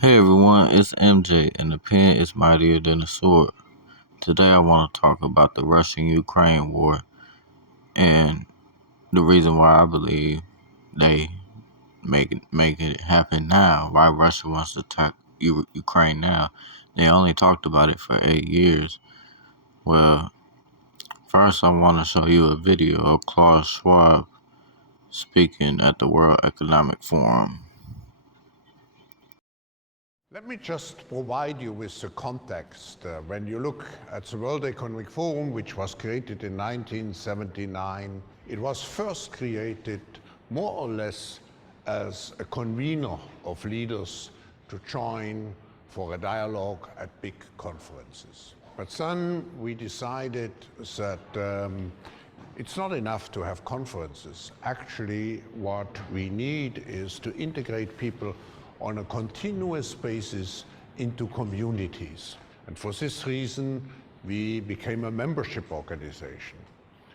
Hey everyone, it's MJ, and the pen is mightier than the sword. Today I want to talk about the Russian-Ukraine war and the reason why I believe they make it happen now. Why Russia wants to attack Ukraine now? They only talked about it for 8 years. Well, first I want to show you a video of Klaus Schwab speaking at the World Economic Forum. Let me just provide you with the context. When you look at the World Economic Forum, which was created in 1979, it was first created more or less as a convener of leaders to join for a dialogue at big conferences. But then we decided that it's not enough to have conferences. Actually, what we need is to integrate people on a continuous basis into communities. And for this reason, we became a membership organization.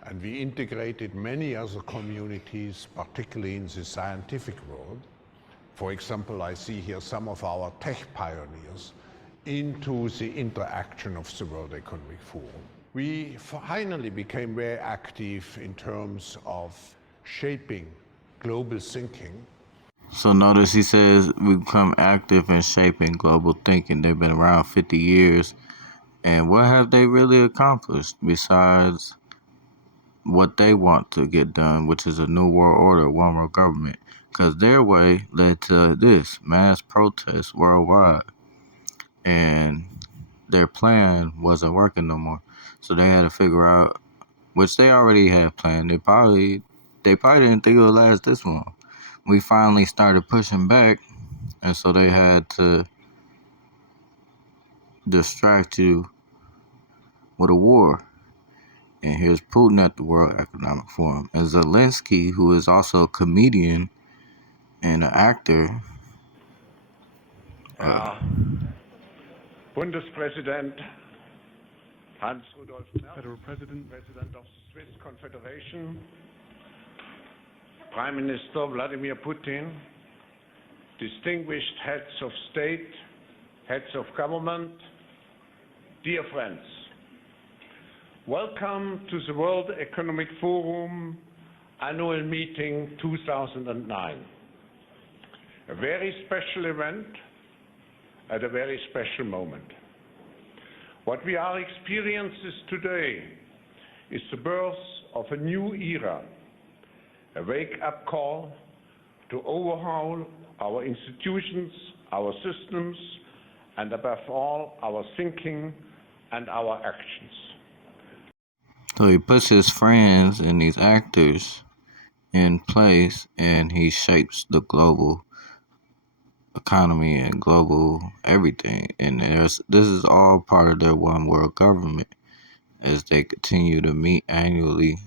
And we integrated many other communities, particularly in the scientific world. For example, I see here some of our tech pioneers into the interaction of the World Economic Forum. We finally became very active in terms of shaping global thinking. So notice he says we become active in shaping global thinking. They've been around 50 years. And what have they really accomplished besides what they want to get done, which is a new world order, one world government? Because their way led to this, mass protests worldwide. And their plan wasn't working no more. So they had to figure out, which they already had planned. They probably didn't think it would last this long. We finally started pushing back, and so they had to distract you with a war. And here's Putin at the World Economic Forum. And Zelensky, who is also a comedian and an actor. Herr Bundespräsident Hans Rudolf Merz, Federal President President of the Swiss Confederation, Prime Minister Vladimir Putin, distinguished heads of state, heads of government, dear friends, welcome to the World Economic Forum Annual Meeting 2009. A very special event at a very special moment. What we are experiencing today is the birth of a new era, a wake-up call to overhaul our institutions, our systems, and above all, our thinking and our actions. So he puts his friends and these actors in place, and he shapes the global economy and global everything. And this is all part of their one world government as they continue to meet annually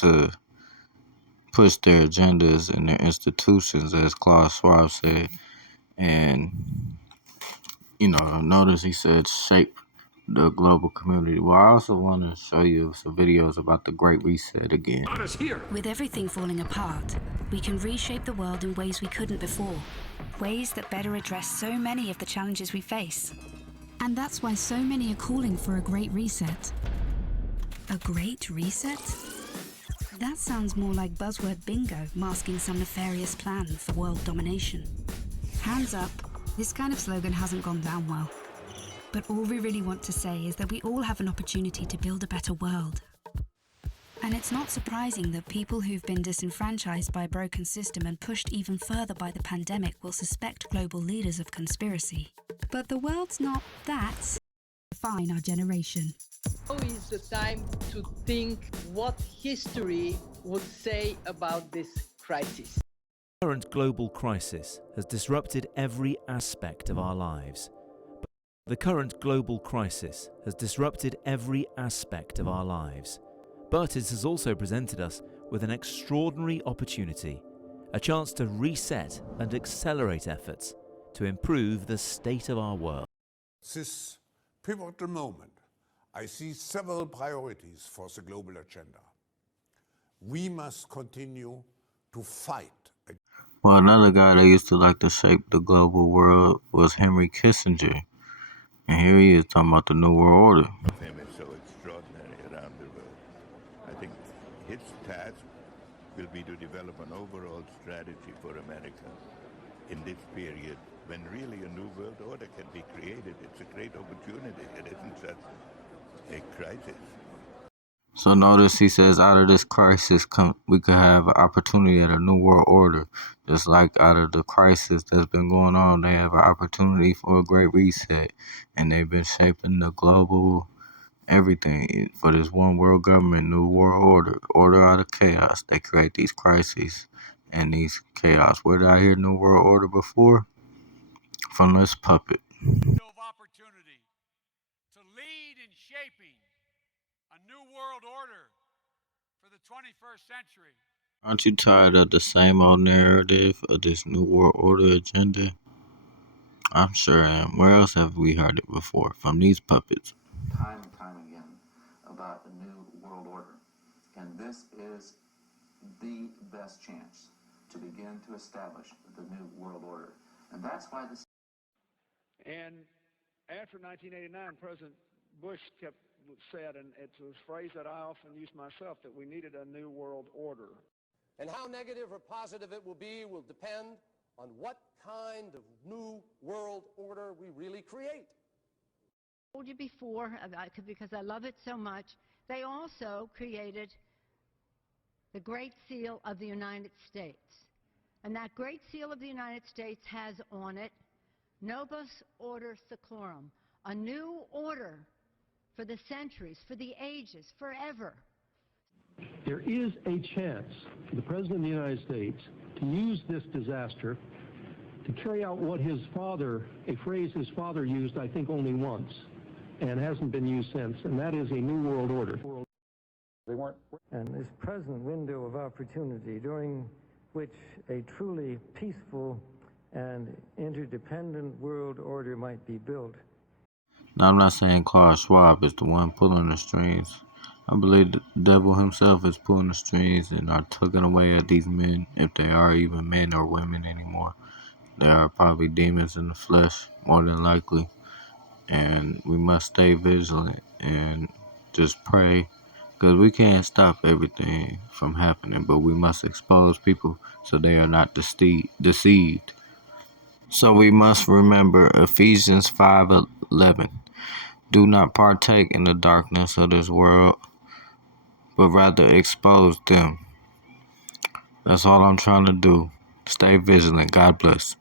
to push their agendas and their institutions, as Klaus Schwab said. And, notice he said shape the global community. Well, I also want to show you some videos about the Great Reset again. With everything falling apart, we can reshape the world in ways we couldn't before. Ways that better address so many of the challenges we face. And that's why so many are calling for a great reset. A great reset? That sounds more like buzzword bingo masking some nefarious plan for world domination. Hands up, this kind of slogan hasn't gone down well. But all we really want to say is that we all have an opportunity to build a better world. And it's not surprising that people who've been disenfranchised by a broken system and pushed even further by the pandemic will suspect global leaders of conspiracy. But the world's not that. Define our generation. Now is the time to think what history would say about this crisis. The current global crisis has disrupted every aspect of our lives. The current global crisis has disrupted every aspect of our lives. But it has also presented us with an extraordinary opportunity, a chance to reset and accelerate efforts to improve the state of our world. This pivotal moment, I see several priorities for the global agenda. We must continue to fight. Well, another guy that used to like to shape the global world was Henry Kissinger. And here he is talking about the New World Order. Of him is so extraordinary around the world. I think his task will be to develop an overall strategy for America in this period when really a new world order can be created. It's a great opportunity. It isn't just a crisis. So notice he says out of this crisis we could have an opportunity at a new world order. Just like out of the crisis that's been going on, they have an opportunity for a great reset. And they've been shaping the global everything for this one world government, new world order out of chaos. They create these crises and these chaos. Where did I hear new world order before? From this puppet. Of opportunity to lead in shaping a new world order for the 21st century. Aren't you tired of the same old narrative of this new world order agenda? I'm sure I am. Where else have we heard it before? From these puppets. Time and time again about a new world order. And this is the best chance to begin to establish the new world order. And that's why this. And after 1989, President Bush said, and it's a phrase that I often use myself, that we needed a new world order. And how negative or positive it will be will depend on what kind of new world order we really create. I told you before, because I love it so much, they also created the Great Seal of the United States. And that Great Seal of the United States has on it, Novus Order Seclorum, a new order for the centuries, for the ages, forever. There is a chance for the President of the United States to use this disaster to carry out what his father, a phrase his father used, I think, only once, and hasn't been used since, and that is a new world order. And this present window of opportunity during which a truly peaceful and interdependent world order might be built. Now, I'm not saying Klaus Schwab is the one pulling the strings. I believe the devil himself is pulling the strings and are tugging away at these men, if they are even men or women anymore. They are probably demons in the flesh, more than likely. And we must stay vigilant and just pray, because we can't stop everything from happening, but we must expose people so they are not deceived. So we must remember Ephesians 5:11. Do not partake in the darkness of this world, but rather expose them. That's all I'm trying to do. Stay vigilant. God bless.